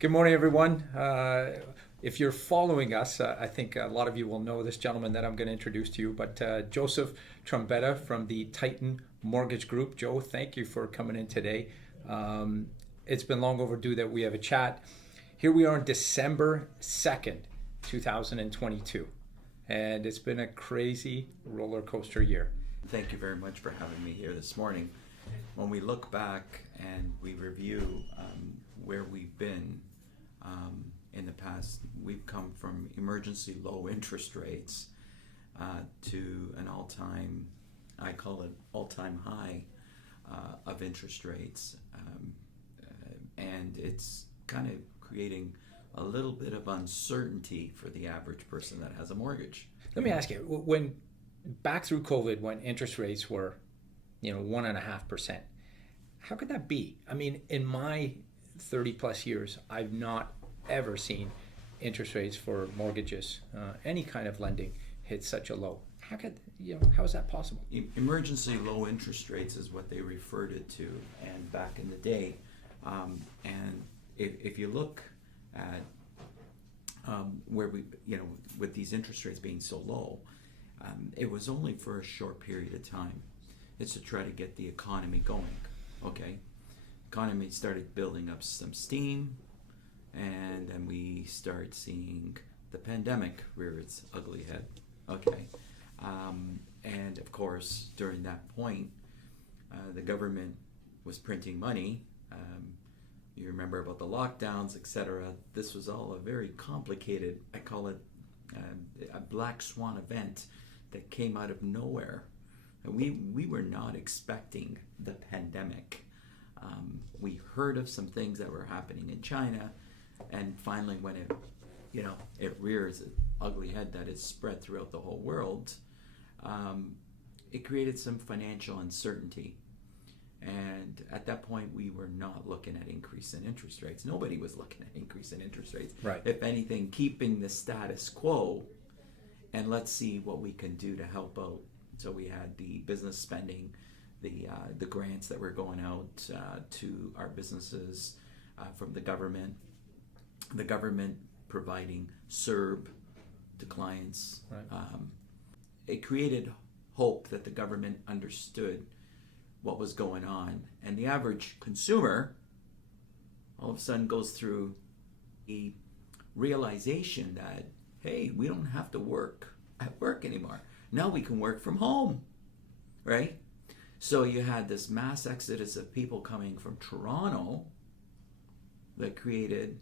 Good morning, everyone. If you're following us, I think a lot of you will know this gentleman that I'm going to introduce to you, but Joseph Trombetta from the Titan Mortgage Group. Joe, thank you for coming in today. It's been long overdue that we have a chat. Here we are on December 2nd, 2022, and it's been a crazy roller coaster year. Thank you very much for having me here this morning. When we look back and we review where we've been in the past, we've come from emergency low interest rates to an all-time, I call it all-time high of interest rates. And it's kind of creating a little bit of uncertainty for the average person that has a mortgage. Let me ask you, when back through COVID, when interest rates were 1.5%. How could that be? I mean, in my 30 plus years, I've not ever seen interest rates for mortgages, any kind of lending, hit such a low. How is that possible? Emergency low interest rates is what they referred it to, and back in the day, and if you look at where we, with these interest rates being so low, it was only for a short period of time. It's to try to get the economy going. Okay, economy started building up some steam, and then we start seeing the pandemic rear its ugly head. Okay, and of course during that point, the government was printing money. You remember about the lockdowns, etc. This was all a very complicated, I call it a black swan event that came out of nowhere. We were not expecting the pandemic. We heard of some things that were happening in China, and finally when it rears its ugly head that is spread throughout the whole world, it created some financial uncertainty. And at that point, we were not looking at increase in interest rates. Nobody was looking at increase in interest rates. Right. If anything, keeping the status quo, and let's see what we can do to help out. So we had the business spending, the grants that were going out to our businesses from the government providing CERB to clients. Right. It created hope that the government understood what was going on, and the average consumer all of a sudden goes through the realization that, hey, we don't have to work at work anymore. Now we can work from home, right? So you had this mass exodus of people coming from Toronto that created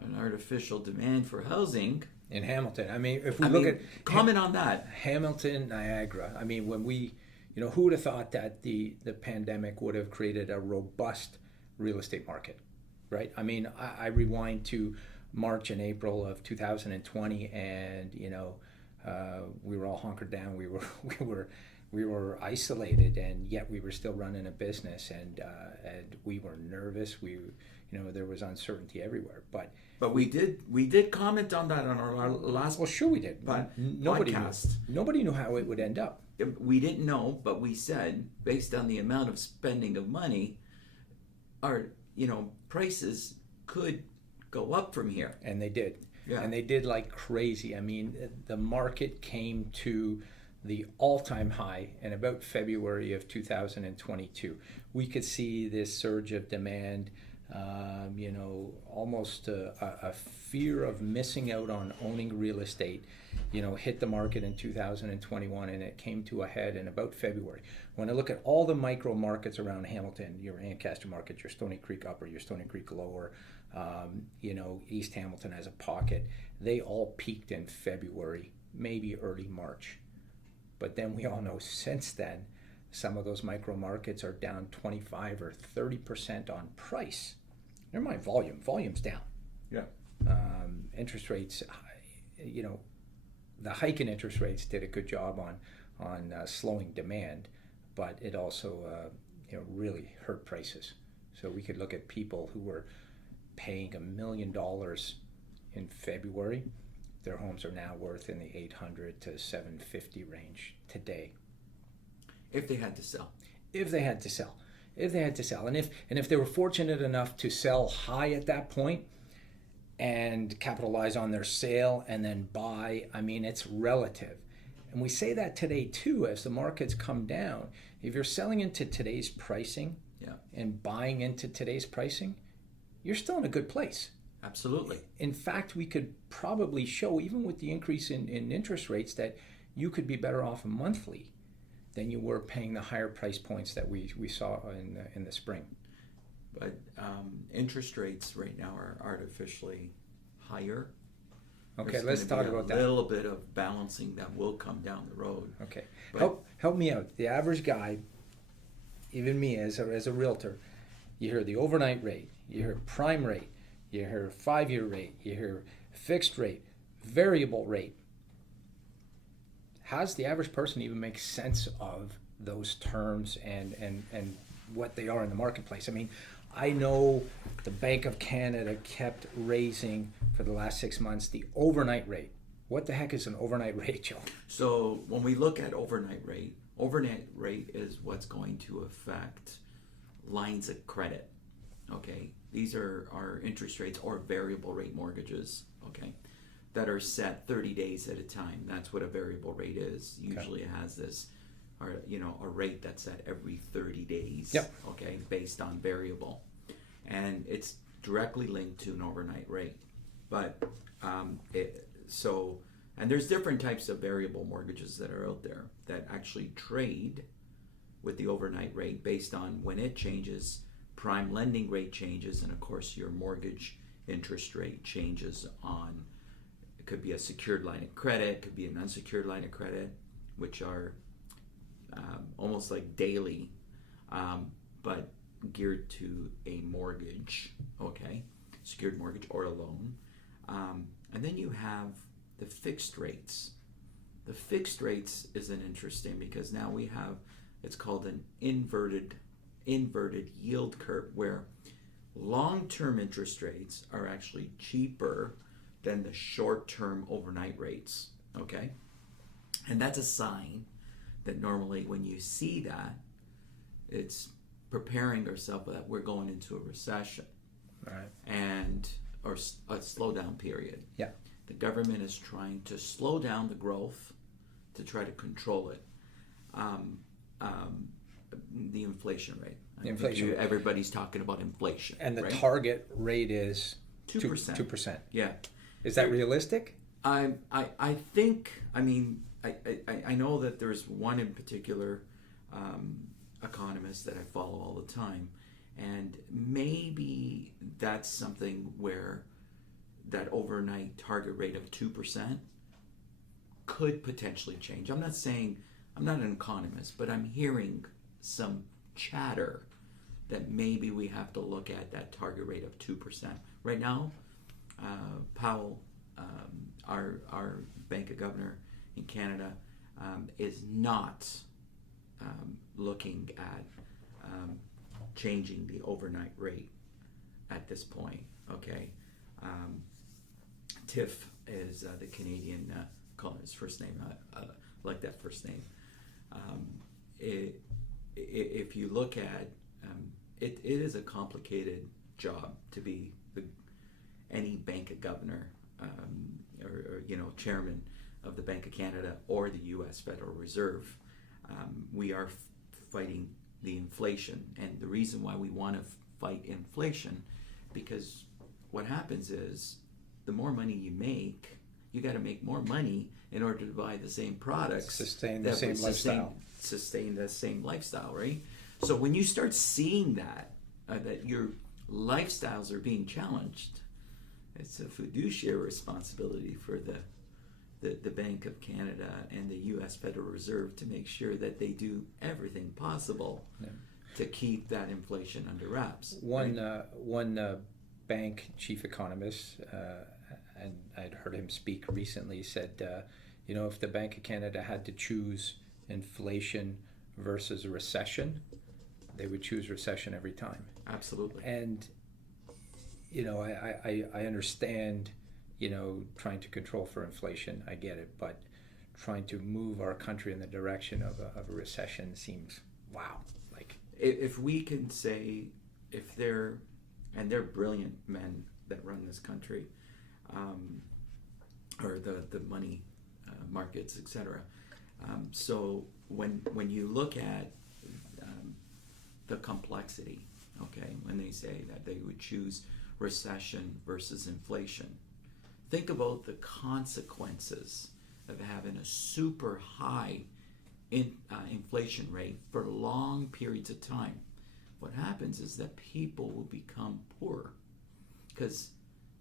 an artificial demand for housing. In Hamilton, I mean, if we look at comment on that. Hamilton, Niagara. I mean, when we, who would have thought that the pandemic would have created a robust real estate market, right? I mean, I rewind to March and April of 2020, and we were all hunkered down. We were isolated, and yet we were still running a business, and we were nervous. There was uncertainty everywhere. But we did comment on that on our last. Well, sure we did. But nobody knew how it would end up. We didn't know, but we said based on the amount of spending of money, our prices could go up from here. And they did. Yeah. And they did like crazy. I mean, the market came to the all-time high in about February of 2022. We could see this surge of demand, almost a fear of missing out on owning real estate, hit the market in 2021, and it came to a head in about February. When I look at all the micro markets around Hamilton, your Ancaster market, your Stony Creek Upper, your Stony Creek Lower, East Hamilton has a pocket, they all peaked in February, maybe early March. But then we all know since then, some of those micro markets are down 25 or 30% on price. Never mind volume. Volume's down. Yeah. Interest rates, the hike in interest rates did a good job on slowing demand, but it also really hurt prices. So we could look at people who were paying $1 million in February. Their homes are now worth in the 800 to 750 range today. If they had to sell. if they had to sell, and if they were fortunate enough to sell high at that point and capitalize on their sale and then buy, I mean, it's relative. And we say that today too, as the markets come down. If you're selling into today's pricing and buying into today's pricing, you're still in a good place. Absolutely. In fact, we could probably show, even with the increase in interest rates, that you could be better off monthly than you were paying the higher price points that we saw in the spring. But interest rates right now are artificially higher. Okay, There's let's gonna talk be about a that. little bit of balancing that will come down the road. Okay, But- help me out. The average guy, even me as a realtor, you hear the overnight rate, you hear prime rate, you hear 5-year rate, you hear fixed rate, variable rate. How does the average person even make sense of those terms and what they are in the marketplace? I mean, I know the Bank of Canada kept raising for the last 6 months the overnight rate. What the heck is an overnight rate, Joe? So when we look at overnight rate is what's going to affect lines of credit. Okay, these are our interest rates or variable rate mortgages. Okay, that are set 30 days at a time. That's what a variable rate is. Usually it has this, or a rate that's set every 30 days. Yep. Okay, based on variable, and it's directly linked to an overnight rate. But and there's different types of variable mortgages that are out there that actually trade with the overnight rate based on when it changes, prime lending rate changes, and of course your mortgage interest rate changes on, it could be a secured line of credit, could be an unsecured line of credit, which are almost like daily, but geared to a mortgage, okay, secured mortgage or a loan. And then you have the fixed rates. The fixed rates is an interesting because now we have, it's called an inverted yield curve, where long-term interest rates are actually cheaper than the short-term overnight rates, okay? And that's a sign that normally when you see that, it's preparing ourselves that we're going into a recession. Right. Or a slowdown period. Yeah. The government is trying to slow down the growth to try to control it. The inflation rate. Everybody's talking about inflation. And the right? target rate is 2%. 2%. Yeah. Is that realistic? I think, I know that there's one in particular economist that I follow all the time, and maybe that's something where that overnight target rate of 2% could potentially change. I'm not an economist, but I'm hearing some chatter that maybe we have to look at that target rate of 2%. Right now, Powell, our bank of governor in Canada, is not looking at changing the overnight rate at this point. Okay, Tiff is the Canadian. Call his first name. I like that first name. If you look at it is a complicated job to be any bank of governor or chairman of the Bank of Canada or the U.S. Federal Reserve. We are fighting the inflation, and the reason why we want to fight inflation, because what happens is the more money you make, you got to make more money in order to buy the same products, sustain the same lifestyle. Sustain the same lifestyle, right? So when you start seeing that your lifestyles are being challenged, it's a fiduciary responsibility for the Bank of Canada and the U.S. Federal Reserve to make sure that they do everything possible to keep that inflation under wraps. One bank chief economist, and I'd heard him speak recently, said, if the Bank of Canada had to choose inflation versus a recession, they would choose recession every time. Absolutely. And I understand, trying to control for inflation. I get it, but trying to move our country in the direction of a recession seems, wow, like if we can say, if they're, and they're brilliant men that run this country, or the money markets, etc. So when you look at the complexity, okay, when they say that they would choose recession versus inflation, think about the consequences of having a super high inflation rate for long periods of time. What happens is that people will become poor because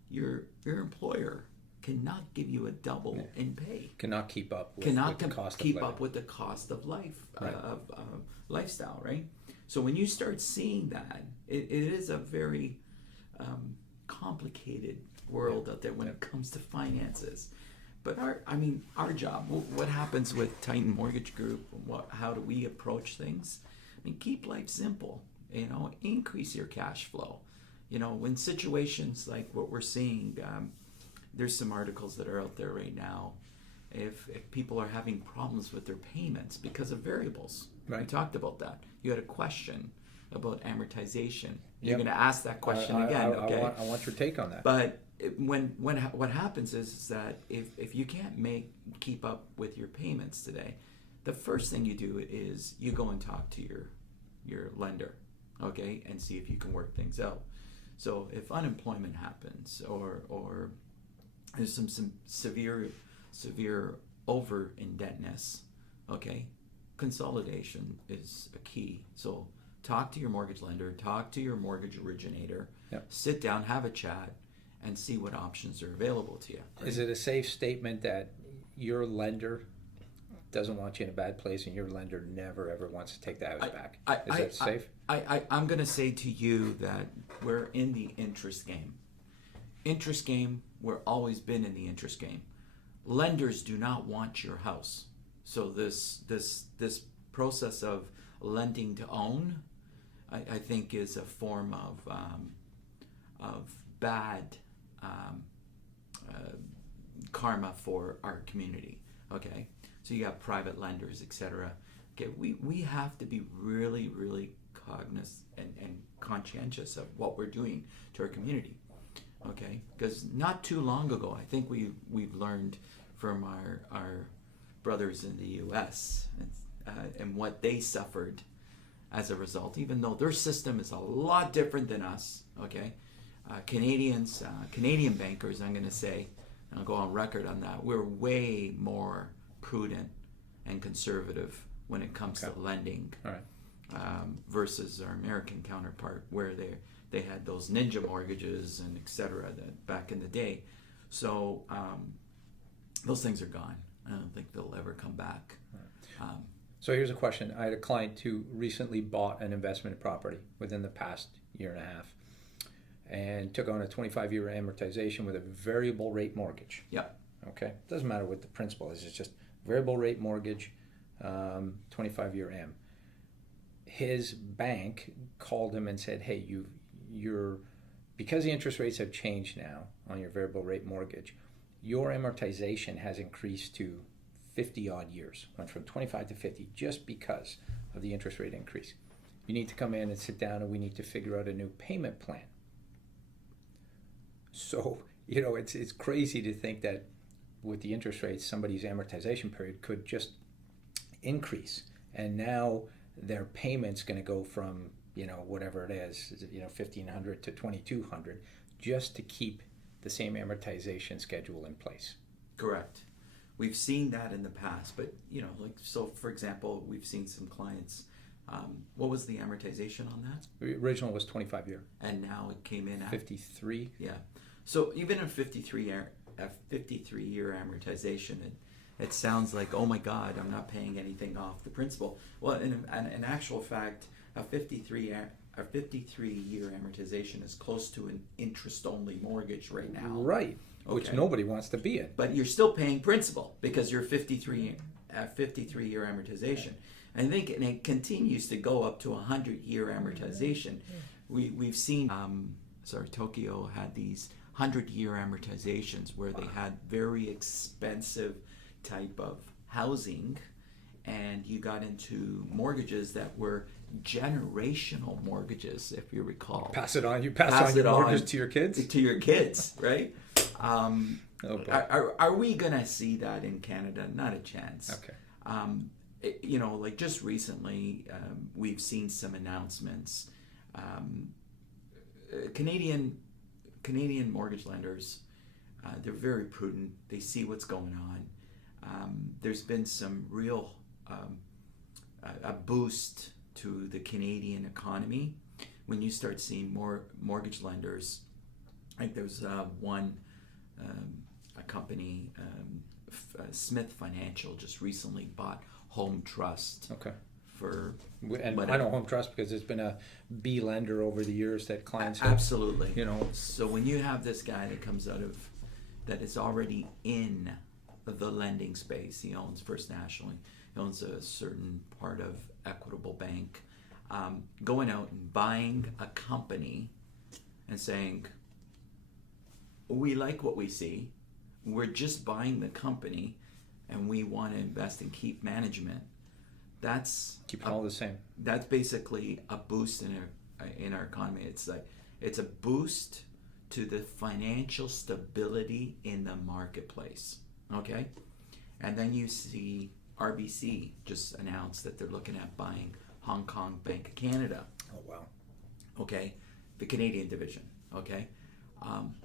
your employer cannot give you a double in pay. Cannot keep up with, Cannot with the cost keep of living. up with the cost of life, Right. of lifestyle, right? So when you start seeing that, it is a very complicated world out there when it comes to finances. But our job, what happens with Titan Mortgage Group, how do we approach things? I mean, keep life simple, increase your cash flow. When situations like what we're seeing, there's some articles that are out there right now. If people are having problems with their payments because of variables, right. We talked about that. You had a question about amortization. You're Yep. going to ask that question again, okay? I want your take on that. But what happens is that if you can't keep up with your payments today, the first thing you do is you go and talk to your lender, okay, and see if you can work things out. So if unemployment happens or there's some severe over indebtedness, okay, consolidation is a key. So talk to your mortgage lender, talk to your mortgage originator, Yep. Sit down, have a chat, and see what options are available to you. Right? Is it a safe statement that your lender doesn't want you in a bad place and your lender never ever wants to take the house back? Is that safe? I'm going to say to you that we're in the interest game. Interest game, we're always been in the interest game. Lenders do not want your house. So this process of lending to own, I think, is a form of bad karma for our community. Okay, so you got private lenders, etc. Okay, we have to be really, really cognizant and conscientious of what we're doing to our community. Okay, because not too long ago, I think we've learned from our brothers in the U.S. And what they suffered as a result, even though their system is a lot different than us. Okay, Canadian bankers, I'm going to say, and I'll go on record on that, we're way more prudent and conservative when it comes to lending. All right. Versus our American counterpart, where they had those ninja mortgages and etc. that back in the day. So those things are gone. I don't think they'll ever come back. So here's a question. I had a client who recently bought an investment property within the past year and a half and took on a 25-year amortization with a variable rate mortgage. Yep. Okay. Doesn't matter what the principal is. It's just variable rate mortgage, 25-year am. His bank called him and said, hey, you're because the interest rates have changed now on your variable rate mortgage, your amortization has increased to 50 odd years, went from 25 to 50 just because of the interest rate increase. You need to come in and sit down and we need to figure out a new payment plan. So, it's crazy to think that with the interest rates, somebody's amortization period could just increase. And now their payment's going to go from, whatever it is, $1,500 to $2,200 just to keep the same amortization schedule in place. Correct. We've seen that in the past, but so for example, we've seen some clients. What was the amortization on that? The original was 25-year. And now it came in at 53. Yeah. So even a 53-year amortization, it sounds like, oh my God, I'm not paying anything off the principal. Well, in actual fact, a 53-year amortization is close to an interest-only mortgage right now. Right. Okay. Which nobody wants to be in. But you're still paying principal because you're 53-year amortization. I think, and it continues to go up to a 100-year amortization. We've seen, Tokyo had these 100-year amortizations where they had very expensive type of housing, and you got into mortgages that were generational mortgages, if you recall. Pass it on. You pass on your mortgage to your kids? To your kids, right? Oh, boy. Are we going to see that in Canada? Not a chance. Okay. Like just recently, we've seen some announcements. Canadian mortgage lenders, they're very prudent. They see what's going on. There's been some real a boost to the Canadian economy when you start seeing more mortgage lenders. Like there's a company, Smith Financial, just recently bought Home Trust. Okay. And I know Home Trust because there's been a B lender over the years that clients have. Absolutely. So when you have this guy that comes out of, that is already in the lending space, he owns First National, he owns a certain part of Equitable Bank, going out and buying a company and saying, we like what we see, we're just buying the company and we want to invest and keep management. That's keep it all the same. That's basically a boost in our economy. It's a boost to the financial stability in the marketplace. Okay, and then you see RBC just announced that they're looking at buying Hong Kong Bank of Canada. Oh wow. Okay, the Canadian division. Okay,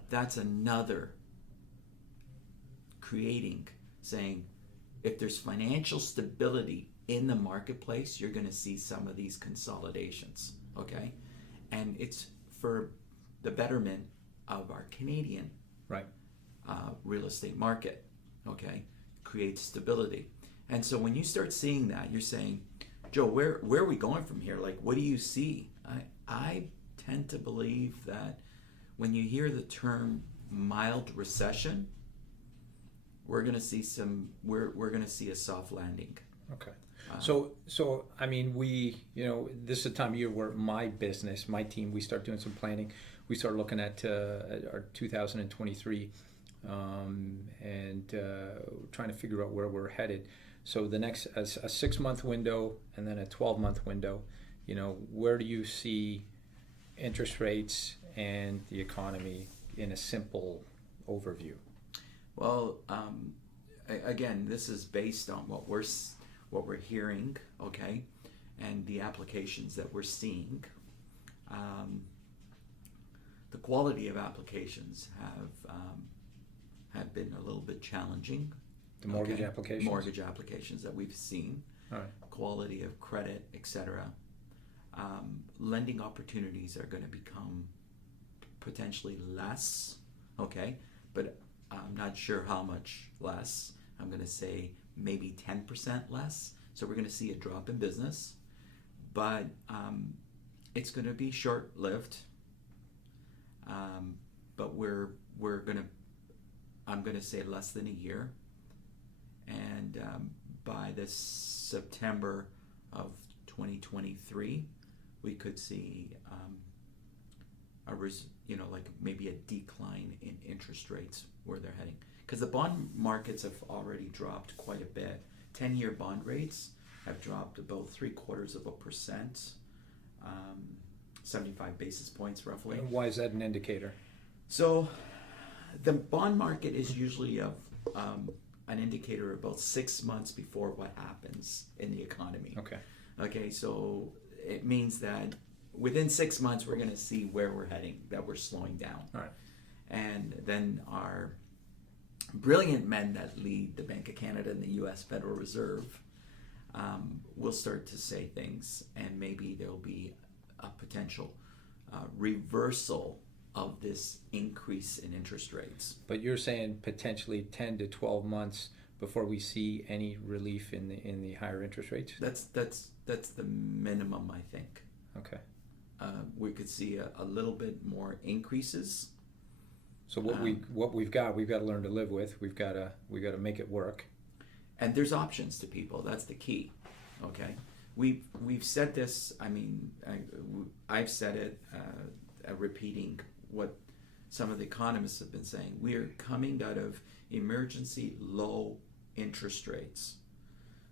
that's another saying if there's financial stability in the marketplace, you're going to see some of these consolidations, okay? And it's for the betterment of our Canadian real estate market, okay? Creates stability. And so when you start seeing that, you're saying, Joe, where are we going from here? Like, what do you see? I tend to believe that when you hear the term mild recession, we're going to see we're going to see a soft landing. Okay. So I mean, this is the time of year where my team, we start doing some planning. We start looking at our 2023 and trying to figure out where we're headed. So the next a 6-month window and then a 12-month window. Where do you see interest rates and the economy in a simple overview? Well, again, this is based on what we're hearing, okay, and the applications that we're seeing. The quality of applications have been a little bit challenging. The mortgage applications? Mortgage applications that we've seen. All right. Quality of credit, etc. Lending opportunities are going to become potentially less, okay, but I'm not sure how much less. I'm going to say maybe 10% less. So we're going to see a drop in business, but it's going to be short-lived. But I'm going to say less than a year. And by this September of 2023, we could see like maybe a decline in interest rates where they're heading, because the bond markets have already dropped quite a bit. 10-year bond rates have dropped about 0.75%, 75 basis points roughly. And why is that an indicator? So the bond market is usually an indicator about 6 months before what happens in the economy. Okay, so it means that within 6 months we're going to see where we're heading, that we're slowing down. All right. And then our brilliant men that lead the Bank of Canada and the U.S. Federal Reserve will start to say things, and maybe there'll be a potential reversal of this increase in interest rates. But you're saying potentially 10 to 12 months before we see any relief in the higher interest rates? That's the minimum, I think. Okay. We could see a little bit more increases. So what we've got to learn to live with. We've got to make it work. And there's options to people. That's the key. Okay. We've said this. I mean, I've said it, repeating what some of the economists have been saying. We are coming out of emergency low interest rates.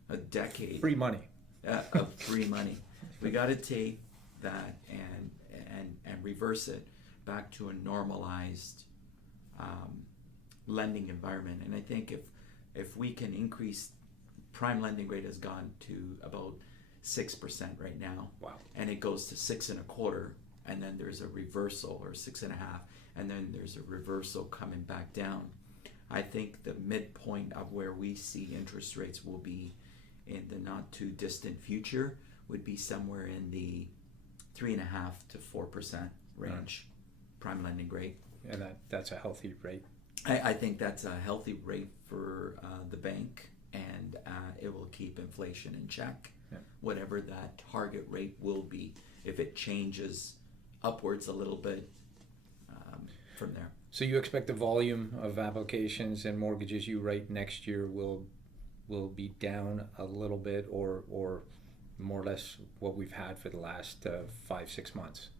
A decade. Free money. of free money. We got to take that and reverse it back to a normalized lending environment. And I think if we can increase, prime lending rate has gone to about 6% right now. Wow. And it goes to 6.25, and then there's a reversal, or 6.5, and then there's a reversal coming back down. I think the midpoint of where we see interest rates will be in the not too distant future would be somewhere in the 3.5 to 4% range, prime lending rate. And that's a healthy rate. I think that's a healthy rate for the bank, and it will keep inflation in check, whatever that target rate will be. If it changes upwards a little bit from there. So you expect the volume of applications and mortgages you write next year will be down a little bit, or more or less what we've had for the last 5-6 months?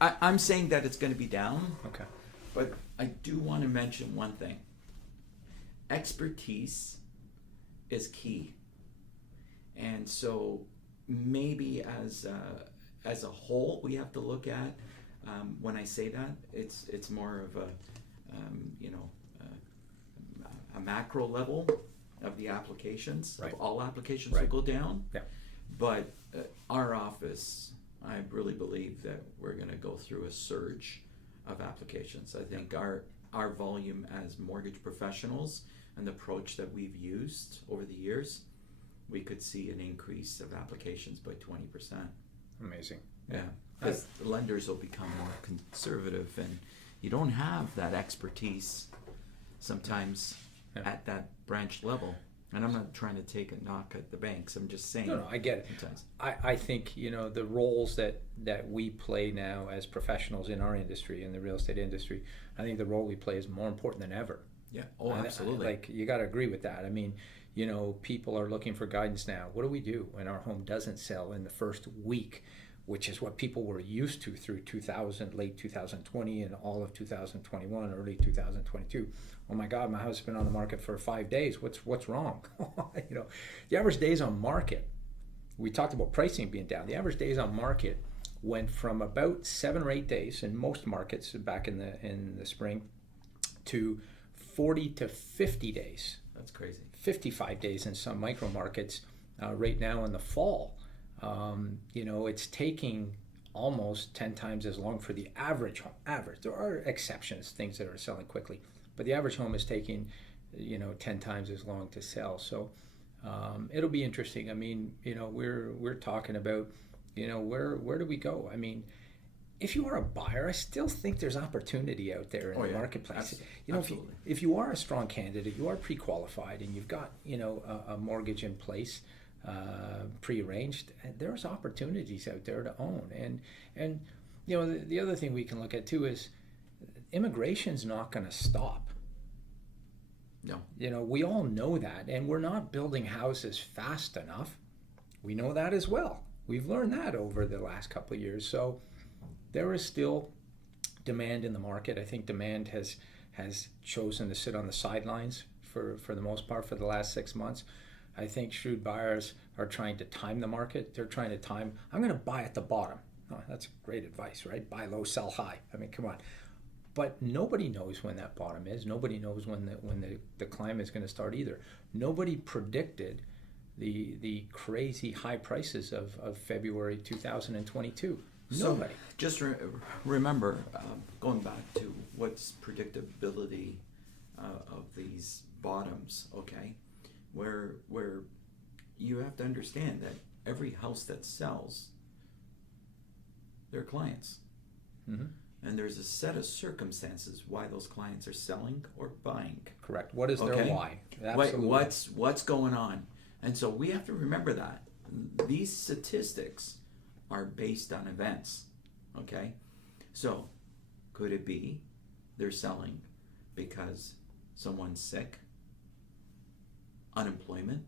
I'm saying that it's going to be down. Okay. But I do want to mention one thing. Expertise is key. And so maybe as a whole, we have to look at, when I say that, it's more of a macro level of the applications. Right. All applications Right. will go down. Yeah. But our office, I really believe that we're going to go through a surge of applications. I think our volume as mortgage professionals and the approach that we've used over the years, we could see an increase of applications by 20%. Amazing. Yeah, because the lenders will become more conservative, and you don't have that expertise sometimes at that branch level. And I'm not trying to take a knock at the banks. I'm just saying. No, I get it. Sometimes. I think, the roles that we play now as professionals in our industry, in the real estate industry, I think the role we play is more important than ever. Yeah. Oh, absolutely. Like, you got to agree with that. I mean, people are looking for guidance now. What do we do when our home doesn't sell in the first week, which is what people were used to through 2000, late 2020 and all of 2021, early 2022. Oh my God, my house has been on the market for 5 days. What's wrong? The average days on market, we talked about pricing being down. The average days on market went from about 7 or 8 days in most markets back in the spring to 40 to 50 days. That's crazy. 55 days in some micro markets right now in the fall. It's taking almost 10 times as long for the average home. There are exceptions, things that are selling quickly, but the average home is taking 10 times as long to sell. So it'll be interesting. I mean, we're talking about where do we go? I mean, if you are a buyer, I still think there's opportunity out there in the marketplace. Absolutely. If you are a strong candidate, you are pre-qualified, and you've got a mortgage in place, pre-arranged, there's opportunities out there to own. And the other thing we can look at too is immigration's not going to stop. No. We all know that, and we're not building houses fast enough. We know that as well. We've learned that over the last couple of years. So there is still demand in the market. I think demand has chosen to sit on the sidelines for the most part for the last 6 months. I think shrewd buyers are trying to time the market. They're trying to time, I'm going to buy at the bottom. Oh, that's great advice, right? Buy low, sell high. I mean, come on. But nobody knows when that bottom is. Nobody knows when the climb is going to start either. Nobody predicted the crazy high prices of February 2022. Nobody. So just remember, going back to what's predictability of these bottoms, okay? Where you have to understand that every house that sells, they're clients. Mm-hmm. And there's a set of circumstances why those clients are selling or buying. Correct. What is their why? Absolutely. What's going on? And so we have to remember that. These statistics are based on events, okay? So could it be they're selling because someone's sick, unemployment,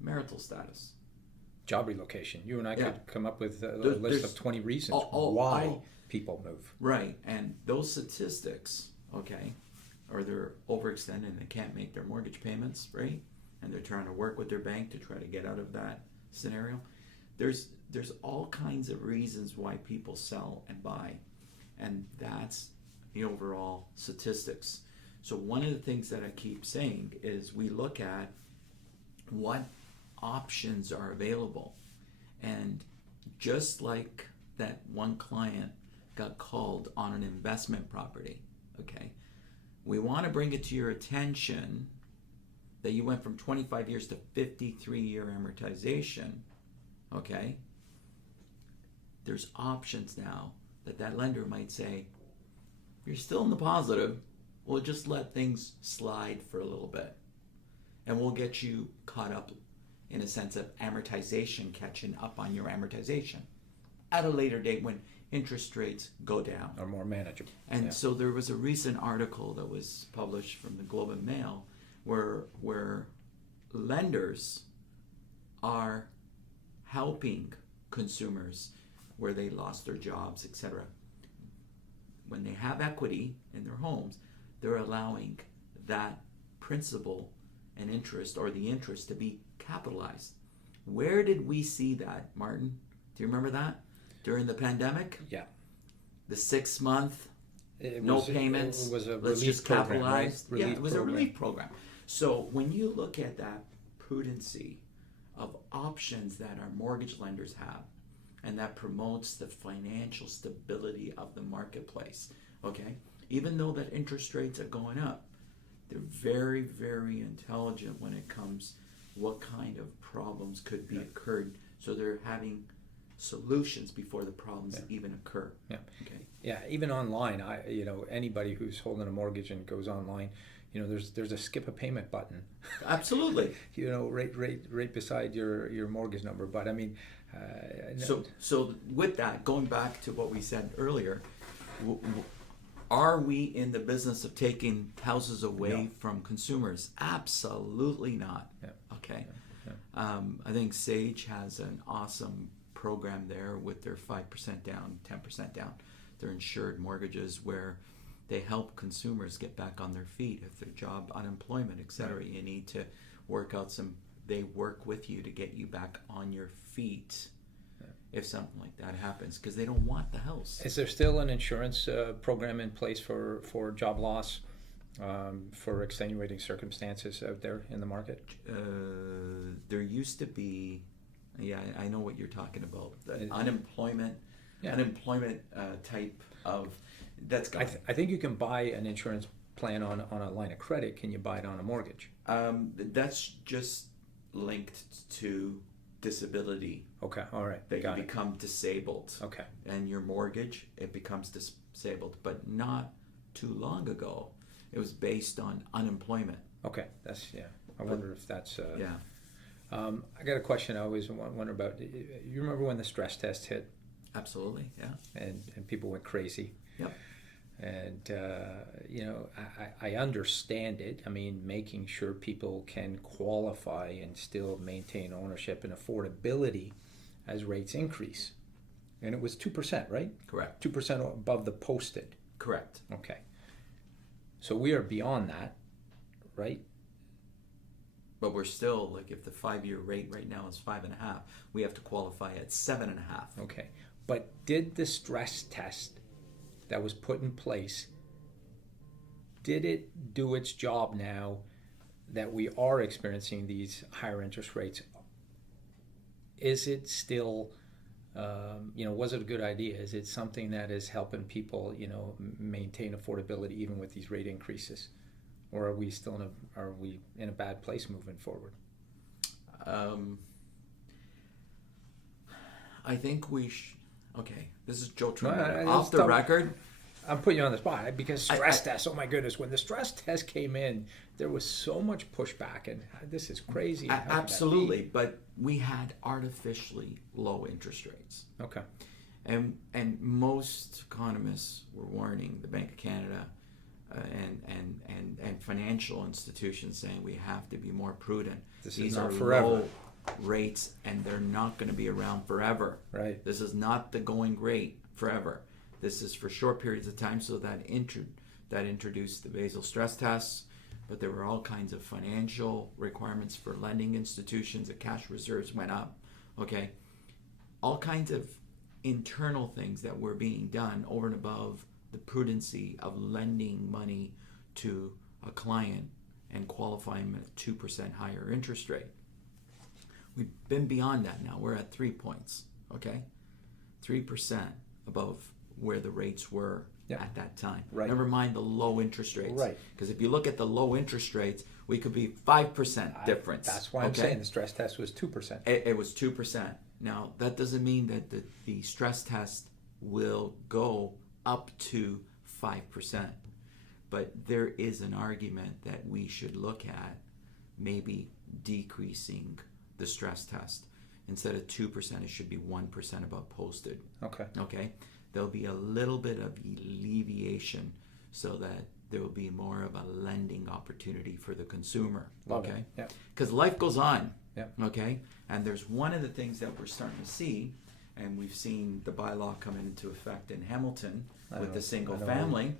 marital status, job relocation? You and I could come up with a list of 20 reasons why people move. Right, and those statistics, okay, or they're overextended and they can't make their mortgage payments, right? And they're trying to work with their bank to try to get out of that scenario. There's all kinds of reasons why people sell and buy, and that's the overall statistics. So one of the things that I keep saying is we look at what options are available, and just like that one client got called on an investment property, okay, we want to bring it to your attention that you went from 25 years to 53-year amortization, okay? There's options now that lender might say, you're still in the positive, we'll just let things slide for a little bit. And we'll get you caught up in a sense of amortization, catching up on your amortization at a later date when interest rates go down. Or more manageable. And so there was a recent article that was published from the Globe and Mail where lenders are helping consumers where they lost their jobs, etc. When they have equity in their homes, they're allowing that principal and interest, or the interest, to be capitalized. Where did we see that, Martin? Do you remember that? During the pandemic? Yeah. The 6 month, no payments, it was a let's relief just program, capitalize. right? Yeah, it was a relief program. So when you look at that prudency of options that our mortgage lenders have, and that promotes the financial stability of the marketplace, okay? Even though that interest rates are going up, they're very, very intelligent when it comes what kind of problems could be occurred. So they're having solutions before the problems even occur. Yeah. Okay. Yeah. Even online, anybody who's holding a mortgage and goes online, there's a skip a payment button. Absolutely. Right beside your mortgage number. But I mean, so with that, going back to what we said earlier, are we in the business of taking houses away from consumers? Absolutely not. Yeah. Okay. Yeah. I think Sage has an awesome program there with their 5% down, 10% down. They're insured mortgages where they help consumers get back on their feet if their job, unemployment, etc. You need to work out they work with you to get you back on your feet if something like that happens, because they don't want the house. Is there still an insurance program in place for job loss, for extenuating circumstances out there in the market? There used to be, I know what you're talking about. The unemployment type of, that's gone. I think you can buy an insurance plan on a line of credit. Can you buy it on a mortgage? That's just linked to disability. Okay, all right. That you become disabled. Okay. And your mortgage, it becomes disabled. But not too long ago, it was based on unemployment. Okay, I wonder if that's... yeah. I got a question I always wonder about. You remember when the stress test hit? Absolutely, yeah. And people went crazy. Yep. And, I understand it. I mean, making sure people can qualify and still maintain ownership and affordability as rates increase. And it was 2%, right? Correct. 2% above the posted. Correct. Okay. So we are beyond that, right? But we're still, like, if the 5-year rate right now is 5.5, we have to qualify at 7.5. Okay. But did the stress test that was put in place, did it do its job now that we are experiencing these higher interest rates? Is it still, was it a good idea? Is it something that is helping people, maintain affordability even with these rate increases? Or are we still in a bad place moving forward? I think we okay, this is Joe Trombetta. Off the record. I'm putting you on the spot because stress tests, oh my goodness, when the stress test came in, there was so much pushback and this is crazy. Absolutely, but we had artificially low interest rates. Okay. And most economists were warning the Bank of Canada and financial institutions saying we have to be more prudent. These are forever. Low rates and they're not going to be around forever. Right. This is not the going rate forever. This is for short periods of time so that that introduced the Basel stress tests, but there were all kinds of financial requirements for lending institutions. The cash reserves went up, okay? All kinds of internal things that were being done over and above the prudency of lending money to a client and qualifying at 2% higher interest rate. We've been beyond that now. We're at 3 points, okay? 3% above where the rates were at that time. Right. Never mind the low interest rates. Right. Because if you look at the low interest rates, we could be 5% difference. That's why I'm saying the stress test was 2%. It was 2%. Now, that doesn't mean that the stress test will go up to 5%. But there is an argument that we should look at maybe decreasing the stress test. Instead of 2%, it should be 1% above posted. Okay? There'll be a little bit of alleviation so that there will be more of a lending opportunity for the consumer. Okay? Because life goes on. Okay? And there's one of the things that we're starting to see, and we've seen the bylaw come into effect in Hamilton with the single family.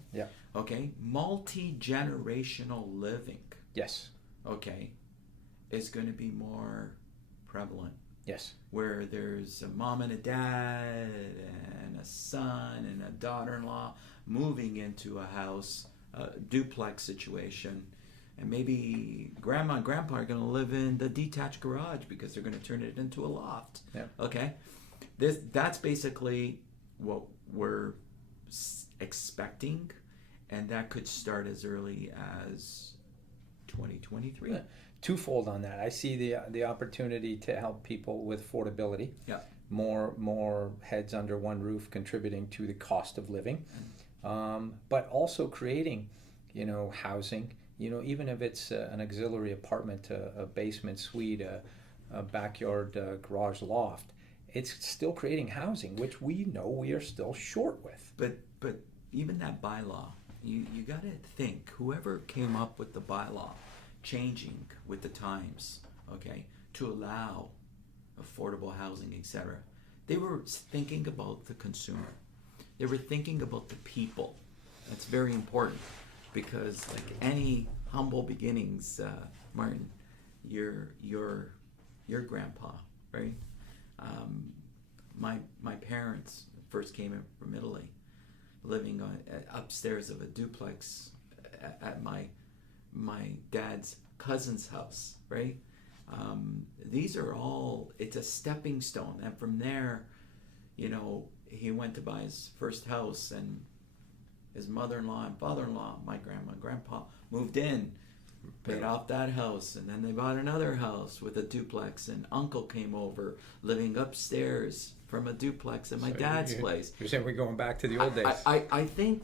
Okay? Multi-generational living. Yes. Okay? Is going to be more prevalent. Yes. Where there's a mom and a dad and a son and a daughter-in-law moving into a house, a duplex situation, and maybe grandma and grandpa are going to live in the detached garage because they're going to turn it into a loft. Okay? That's basically what we're expecting, and that could start as early as 2023. Twofold on that. I see the opportunity to help people with affordability. More heads under one roof contributing to the cost of living, but also creating, housing. Even if it's an auxiliary apartment, a basement suite, a backyard garage loft, it's still creating housing, which we know we are still short with. But even that bylaw, you got to think whoever came up with the bylaw, changing with the times, okay, to allow affordable housing, etc. They were thinking about the consumer. They were thinking about the people. That's very important because, like any humble beginnings, Martin, your grandpa, right? My parents first came in from Italy, living upstairs of a duplex at my dad's cousin's house, right? These are all, it's a stepping stone. And from there, he went to buy his first house, and his mother-in-law and father-in-law, my grandma and grandpa, moved in, paid off that house, and then they bought another house with a duplex, and uncle came over, living upstairs from a duplex at my dad's place. You're saying we're going back to the old days? I think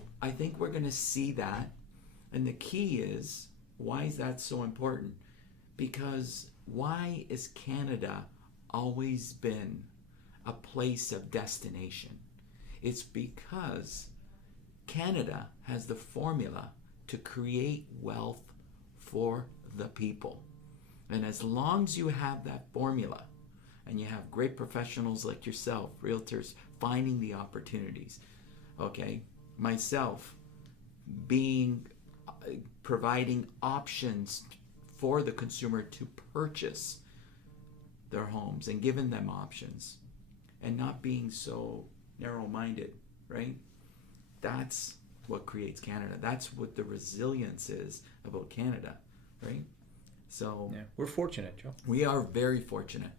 we're going to see that. And the key is, why is that so important? Because why is Canada always been a place of destination? It's because Canada has the formula to create wealth for the people. And as long as you have that formula, and you have great professionals like yourself, realtors, finding the opportunities, okay, myself providing options for the consumer to purchase their homes and giving them options and not being so narrow-minded, right? That's what creates Canada. That's what the resilience is about Canada, right? So we're fortunate, Joe. We are very fortunate.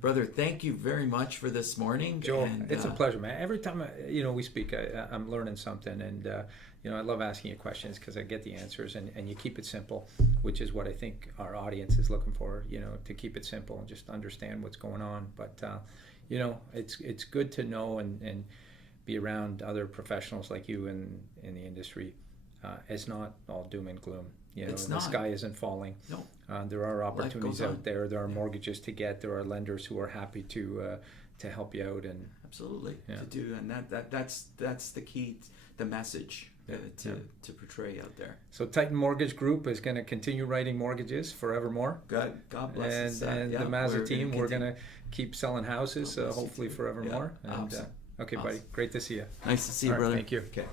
Brother, thank you very much for this morning. Joe, and, it's a pleasure, man. Every time we speak, I'm learning something, and I love asking you questions because I get the answers, and you keep it simple, which is what I think our audience is looking for. To keep it simple and just understand what's going on. But it's good to know and be around other professionals like you in the industry. It's not all doom and gloom. The sky isn't falling. No. There are opportunities out there. There are mortgages to get. There are lenders who are happy to help you out. And absolutely to do, and that's the key, the message to portray out there. So Titan Mortgage Group is going to continue writing mortgages forevermore. God bless us. And the Mazza team, we're going to keep selling houses, hopefully forevermore. Yeah, and okay, buddy, great to see you. Nice to see you, brother. Thank you. Okay.